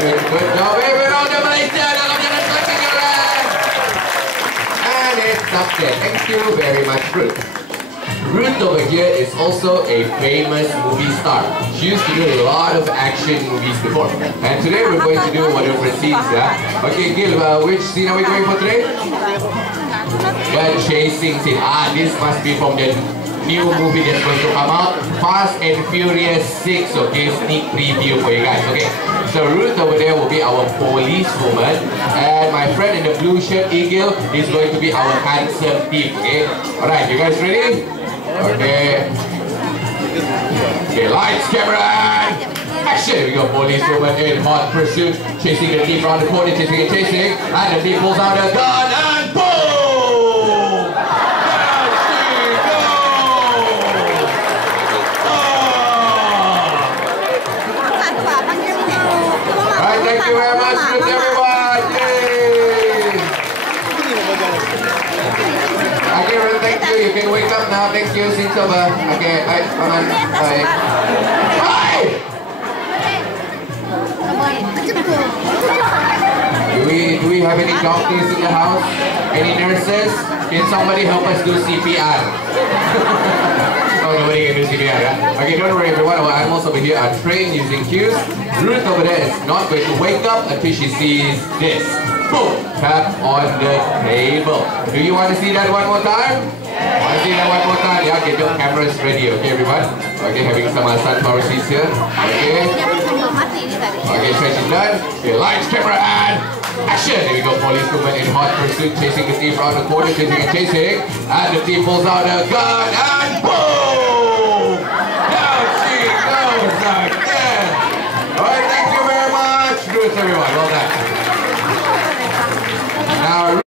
Good job. Everyone in Malaysia, dalam jalan clapping your hands. And it's up there. Thank you very much, Ruth. Ruth over here is also a famous movie star. She used to do a lot of action movies before. And today we're going to do one of her scenes. Okay, Gil, which scene are we going for today? The chasing scene. This must be from the new movie that's going to come out. Fast and Furious 6. Okay, sneak preview for you guys. Okay, so Ruth over there will be our policewoman. And my friend in the blue shirt, Eagle, is going to be our handsome thief. Okay, alright, you guys ready? Okay. Okay, lights, camera, action! Here we go, policewoman in hot pursuit, chasing the thief around the corner, chasing, and the thief pulls out a gun and boom! There she goes! Alright, thank you very much, everyone! Yay! Okay, thank you. You can wake up now. Thank you. Sing over. Okay, bye. Bye. Bye. Do we have any doctors in the house? Any nurses? Can somebody help us do CPR? Oh, nobody can do CPR, yeah? Okay, don't worry everyone. Our animals over here are trained using cues. Ruth over there is not going to wake up until she sees this. Boom! Tap on the table. Do you want to see that one more time? Want to see that one more time? Yeah, get your cameras ready, okay everyone? Okay, having some sunflower seeds here. Okay. Okay, stretch is done. Okay, lights, camera, and action! Here we go, policewoman in hot pursuit, chasing the thief around the corner, chasing. And the thief pulls out a gun, and boom! Down she goes again! Alright, thank you very much. Do it everyone, well done.